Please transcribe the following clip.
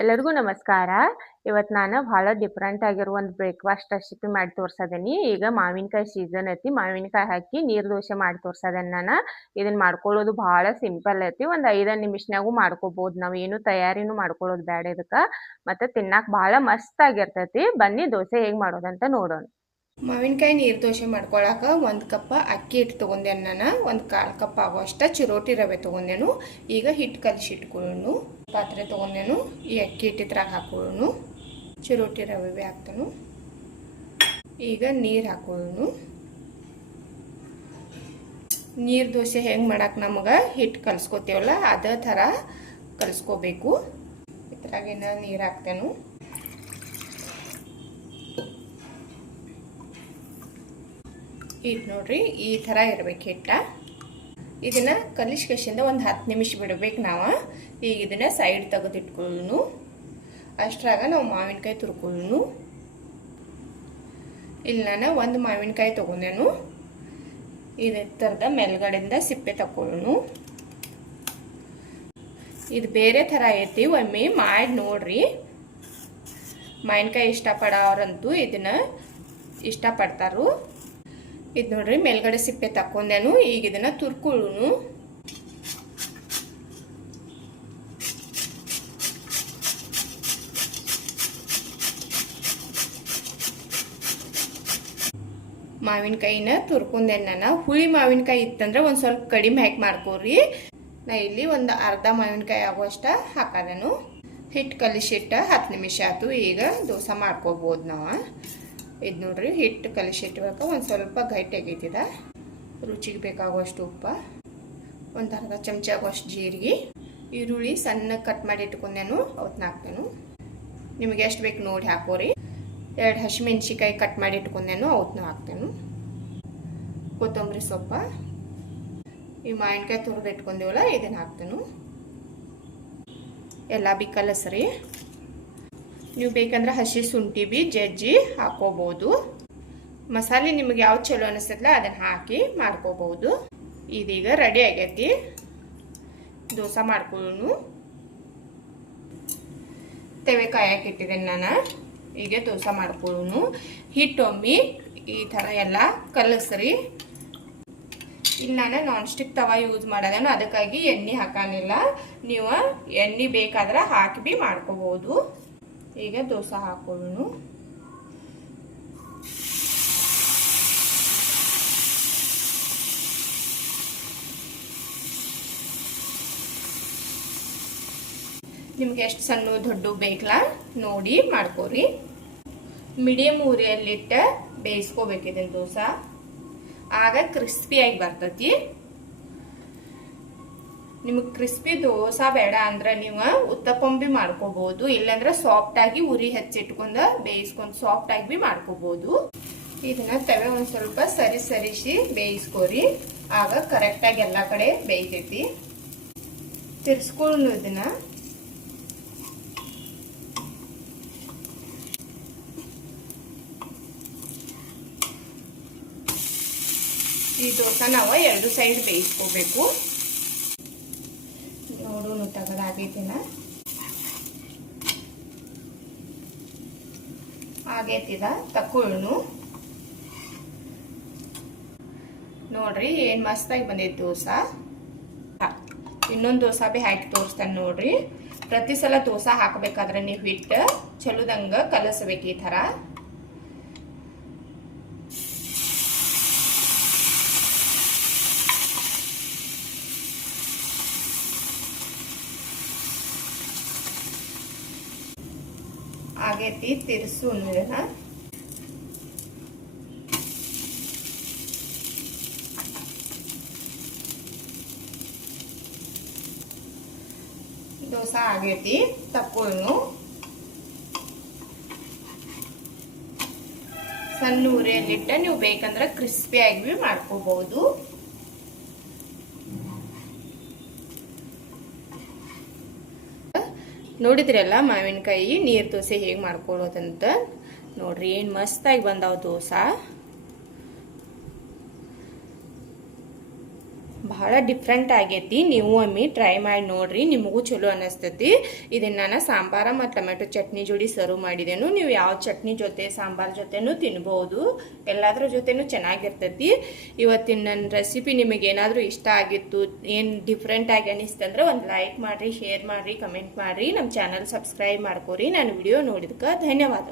ಎಲ್ಲರಿಗೂ ನಮಸ್ಕಾರ. ಇವತ್ತು ನಾನು ಭಾಳ ಡಿಫ್ರೆಂಟ್ ಆಗಿರೋ ಒಂದು ಬ್ರೇಕ್‌ಫಾಸ್ಟ್ ರೆಸಿಪಿ ಮಾಡಿ ತೋರ್ಸದೀನಿ. ಈಗ ಮಾವಿನಕಾಯಿ ಸೀಸನ್ ಐತಿ. ಮಾವಿನಕಾಯಿ ಹಾಕಿ ನೀರು ದೋಸೆ ಮಾಡಿ ತೋರ್ಸದೇನಿ ನಾನು. ಇದನ್ನ ಮಾಡ್ಕೊಳ್ಳೋದು ಭಾಳ ಸಿಂಪಲ್ ಐತಿ. ಒಂದು 5 ನಿಮಿಷನ್ಯಾಗೂ ಮಾಡ್ಕೋಬೋದು ನಾವು. ಏನು ತಯಾರಿನೂ ಮಾಡ್ಕೊಳ್ಳೋದು ಬ್ಯಾಡ ಇದಕ್ಕ. ಮತ್ತೆ ತಿನ್ನಾಕ ಭಾಳ ಮಸ್ತ್ ಆಗಿರ್ತೈತಿ. ಬನ್ನಿ ದೋಸೆ ಹೇಗೆ ಮಾಡೋದಂತ ನೋಡೋಣ. ಮಾವಿನಕಾಯಿ ನೀರು ದೋಸೆ ಮಾಡ್ಕೊಳಕ 1 ಕಪ್ ಅಕ್ಕಿ ಹಿಟ್ಟು ತೊಗೊಂಡೇನು ನಾನು. 1/4 ಕಪ್ ಆಗುವಷ್ಟ ಚಿರೋಟಿ ರವೆ ತೊಗೊಂಡೇನು. ಈಗ ಹಿಟ್ಟು ಕಲಿಸಿಟ್ಕೊಳ್ಳೋನು. ಪಾತ್ರೆ ತೊಗೊಂಡೇನು. ಈ ಅಕ್ಕಿ ಹಿಟ್ಟಿದ್ರಾಗ ಹಾಕೊಳ್ಳೋನು. ಚಿರೋಟಿ ರವೆ ಭೀ ಹಾಕ್ತಾನು. ಈಗ ನೀರು ಹಾಕೊಳ್ಳೋನು. ನೀರು ದೋಸೆ ಹೆಂಗೆ ಮಾಡಕ್ಕೆ ನಮಗೆ ಹಿಟ್ಟು ಕಲಿಸ್ಕೋತೀವಲ್ಲ ಅದೇ ಥರ ಕಲಿಸ್ಕೋಬೇಕು. ಇದ್ರಾಗೇನ ನೀರು ಹಾಕ್ತೇನು. ಇದು ನೋಡ್ರಿ ಈ ಥರ ಇರ್ಬೇಕು ಹಿಟ್ಟ. ಇದನ್ನು ಕಲಿಸ್ಕೇಶಿಂದ ಒಂದು 10 ನಿಮಿಷ ಬಿಡ್ಬೇಕು ನಾವು. ಈಗ ಇದನ್ನು ಸೈಡ್ ತೆಗೆದಿಟ್ಕೊಳ್ಳೋನು. ಅಷ್ಟರಾಗ ನಾವು ಮಾವಿನಕಾಯಿ ತುರ್ಕೊಳ್ಳೋನು. ಇಲ್ಲಿ ನಾನು ಒಂದು ಮಾವಿನಕಾಯಿ ತೊಗೊಂಡೇನು. ಇದೇ ಥರದ ಮೇಲ್ಗಡೆಯಿಂದ ಸಿಪ್ಪೆ ತಗೊಳ್ಳೋನು. ಇದು ಬೇರೆ ಥರ ಐತಿ, ಒಮ್ಮೆ ಮಾಡಿ ನೋಡ್ರಿ. ಮಾವಿನಕಾಯಿ ಇಷ್ಟಪಡೋರಂತೂ ಇದನ್ನು ಇಷ್ಟಪಡ್ತಾರು. ಇದು ನೋಡ್ರಿ ಮೇಲ್ಗಡೆ ಸಿಪ್ಪೆ ತಕ್ಕೊಂಡೇನು. ಈಗ ಇದನ್ನ ತುರ್ಕೊಳ್ಳೋನು. ಮಾವಿನಕಾಯಿನ ತುರ್ಕೊಂಡೇನು ನಾನು. ಹುಳಿ ಮಾವಿನಕಾಯಿ ಇತ್ತಂದ್ರೆ ಒಂದು ಸ್ವಲ್ಪ ಕಡಿಮೆ ಹಾಕಿ ಮಾಡ್ಕೋರಿ. ನಾ ಇಲ್ಲಿ ಒಂದು ಅರ್ಧ ಮಾವಿನಕಾಯಿ ಆಗುವಷ್ಟ ಹಾಕದೇನು. ಹಿಟ್ಟು ಕಲಿಸಿಟ್ಟು 10 ನಿಮಿಷ ಆಯ್ತು. ಈಗ ದೋಸೆ ಮಾಡ್ಕೋಬೋದು ನಾವು. ಇದು ನೋಡ್ರಿ ಹಿಟ್ಟು ಕಲಿಸಿಟ್ಬೇಕು. ಒಂದು ಸ್ವಲ್ಪ ಗಟ್ಟಿಯಾಗೈತಿದ. ರುಚಿಗೆ ಬೇಕಾಗುವಷ್ಟು ಉಪ್ಪು, ಒಂದು ಅರ್ಧ ಚಮಚ ಆಗುವಷ್ಟು ಜೀರಿಗೆ, ಈರುಳ್ಳಿ ಸಣ್ಣ ಕಟ್ ಮಾಡಿ ಇಟ್ಕೊಂಡೇನು ಅವತ್ತನ್ನ ಹಾಕ್ತೇನು. ನಿಮಗೆ ಎಷ್ಟು ಬೇಕು ನೋಡಿ ಹಾಕೋರಿ. 2 ಹಸಿಮೆಣ್ಸಿಕಾಯಿ ಕಟ್ ಮಾಡಿ ಇಟ್ಕೊಂಡೇನು ಅವತ್ತನ್ನ ಹಾಕ್ತೇನು. ಕೊತ್ತಂಬರಿ ಸೊಪ್ಪು, ಈ ಮಾವಿನಕಾಯಿ ತುರಿದು ಇಟ್ಕೊಂಡೇವಲ್ಲ ಇದನ್ನು ಹಾಕ್ತೇನು. ಎಲ್ಲ ಬಿ ಕಲಸ್ರಿ. ನೀವು ಬೇಕಂದ್ರೆ ಹಸಿ ಶುಂಠಿ ಬಿ ಜಜ್ಜಿ ಹಾಕೋಬಹುದು. ಮಸಾಲೆ ನಿಮಗೆ ಯಾವ್ದು ಚಲೋ ಅನಿಸ್ತಲ್ಲ ಅದನ್ನು ಹಾಕಿ ಮಾಡ್ಕೋಬಹುದು. ಇದೀಗ ರೆಡಿ ಆಗೈತಿ. ದೋಸೆ ಮಾಡ್ಕೊಳ್ಳೋನು. ತೆವೆ ಕಾಯಕ್ಕೆ ಇಟ್ಟಿದ್ದೇನೆ ನಾನು. ಈಗ ದೋಸೆ ಮಾಡ್ಕೊಳ್ಳೋನು. ಹಿಟ್ಟೊಮ್ಮೆ ಈ ಥರ ಎಲ್ಲ ಕಲಸ್ರಿ. ಇಲ್ಲಿ ನಾನು ನಾನ್ ಸ್ಟಿಕ್ ತವಾ ಯೂಸ್ ಮಾಡೋದೇನು, ಅದಕ್ಕಾಗಿ ಎಣ್ಣೆ ಹಾಕಾನಿಲ್ಲ. ನೀವು ಎಣ್ಣೆ ಬೇಕಾದ್ರೆ ಹಾಕಿ ಬಿ ಮಾಡ್ಕೋಬಹುದು. ಈಗ ದೋಸೆ ಹಾಕೊಳ್ಳೋನು. ನಿಮ್ಗೆ ಎಷ್ಟು ಸಣ್ಣ ದೊಡ್ಡ ಬೇಕಲ್ಲ ನೋಡಿ ಮಾಡ್ಕೋರಿ. ಮೀಡಿಯಂ ಉರಿಯಲ್ಲಿಟ್ಟು ಬೇಯಿಸ್ಕೋಬೇಕಿದೆ ದೋಸೆ. ಆಗ ಕ್ರಿಸ್ಪಿಯಾಗಿ ಬರ್ತೈತಿ. ನಿಮಗೆ ಕ್ರಿಸ್ಪಿ ದೋಸೆ ಬೇಡ ಅಂದ್ರೆ ನೀವು ಉತ್ತಪ್ಪಂ ಬಿ ಮಾಡ್ಕೋಬಹುದು. ಇಲ್ಲಾಂದ್ರೆ ಸಾಫ್ಟ್ ಆಗಿ ಉರಿ ಹಚ್ಚಿಟ್ಕೊಂಡು ಬೇಯಿಸ್ಕೊಂಡು ಸಾಫ್ಟ್ ಆಗಿ ಬಿ ಮಾಡ್ಕೋಬಹುದು. ಇದನ್ನ ತವೆ ಒಂದು ಸ್ವಲ್ಪ ಸರಿಸಿ ಬೇಯಿಸ್ಕೋರಿ. ಆಗ ಕರೆಕ್ಟ್ ಆಗಿ ಎಲ್ಲಾ ಕಡೆ ಬೇಯ್ತೈತಿ. ತಿರ್ಸ್ಕೊಳ್ಳೋನು ಇದನ್ನ. ಈ ದೋಸೆ ನಾವು 2 ಸೈಡ್ ಬೇಯಿಸ್ಕೋಬೇಕು. ನೋಡೋಣ ತಗದಾಗೈತಿನ. ಆಗೈತಿದ ತಕೊಳ್ಳೋನು. ನೋಡ್ರಿ ಏನ್ ಮಸ್ತಾಗಿ ಬಂದೈತಿ ದೋಸೆ. ಇನ್ನೊಂದು ದೋಸೆ ಬಿ ಹಾಕಿ ತೋರಿಸ್ತಾನೆ ನೋಡ್ರಿ. ಪ್ರತಿ ಸಲ ದೋಸೆ ಹಾಕಬೇಕಾದ್ರೆ ನೀವು ಹಿಟ್ಟು ಚಲೋದಂಗ ಕಲಸಬೇಕು ಈ ತರ. ಆಗೈತಿ ತಿರ್ಸು ಇದನ್ನ. ದೋಸೆ ಆಗೈತಿ ತಕ್ಕೊಳ್ಳೋನು. ಸಣ್ಣ ಉರಿಯಲ್ಲಿಟ್ಟ ನೀವು ಬೇಕಂದ್ರೆ ಕ್ರಿಸ್ಪಿ ಆಗಿ ಮಾಡ್ಕೋಬಹುದು. ನೋಡಿದ್ರಲ್ಲ ಮಾವಿನಕಾಯಿ ನೀರು ದೋಸೆ ಹೇಗೆ ಮಾಡ್ಕೊಳ್ಳೋದಂತ. ನೋಡ್ರಿ ಏನು ಮಸ್ತಾಗಿ ಬಂದಾವ ದೋಸೆ. ಭಾಳ ಡಿಫ್ರೆಂಟ್ ಆಗೈತಿ. ನೀವು ಒಮ್ಮೆ ಟ್ರೈ ಮಾಡಿ ನೋಡ್ರಿ, ನಿಮಗೂ ಚಲೋ ಅನ್ನಿಸ್ತೈತಿ. ಇದನ್ನು ನಾನು ಸಾಂಬಾರ ಮತ್ತು ಟೊಮೆಟೊ ಚಟ್ನಿ ಜೋಡಿ ಸರ್ವ್ ಮಾಡಿದೆನು. ನೀವು ಯಾವ ಚಟ್ನಿ ಜೊತೆ ಸಾಂಬಾರ್ ಜೊತೆನೂ ತಿನ್ಬೋದು, ಎಲ್ಲಾದ್ರ ಜೊತೆನೂ ಚೆನ್ನಾಗಿರ್ತೈತಿ. ಇವತ್ತಿನ ನನ್ನ ರೆಸಿಪಿ ನಿಮಗೇನಾದರೂ ಇಷ್ಟ ಆಗಿತ್ತು, ಏನು ಡಿಫ್ರೆಂಟ್ ಆಗಿ ಅನ್ನಿಸ್ತಂದ್ರೆ ಒಂದು ಲೈಕ್ ಮಾಡಿರಿ, ಶೇರ್ ಮಾಡಿರಿ, ಕಮೆಂಟ್ ಮಾಡಿರಿ, ನಮ್ಮ ಚಾನಲ್ ಸಬ್ಸ್ಕ್ರೈಬ್ ಮಾಡ್ಕೊರಿ. ನಾನು ವಿಡಿಯೋ ನೋಡಿದಕ್ಕೆ ಧನ್ಯವಾದ.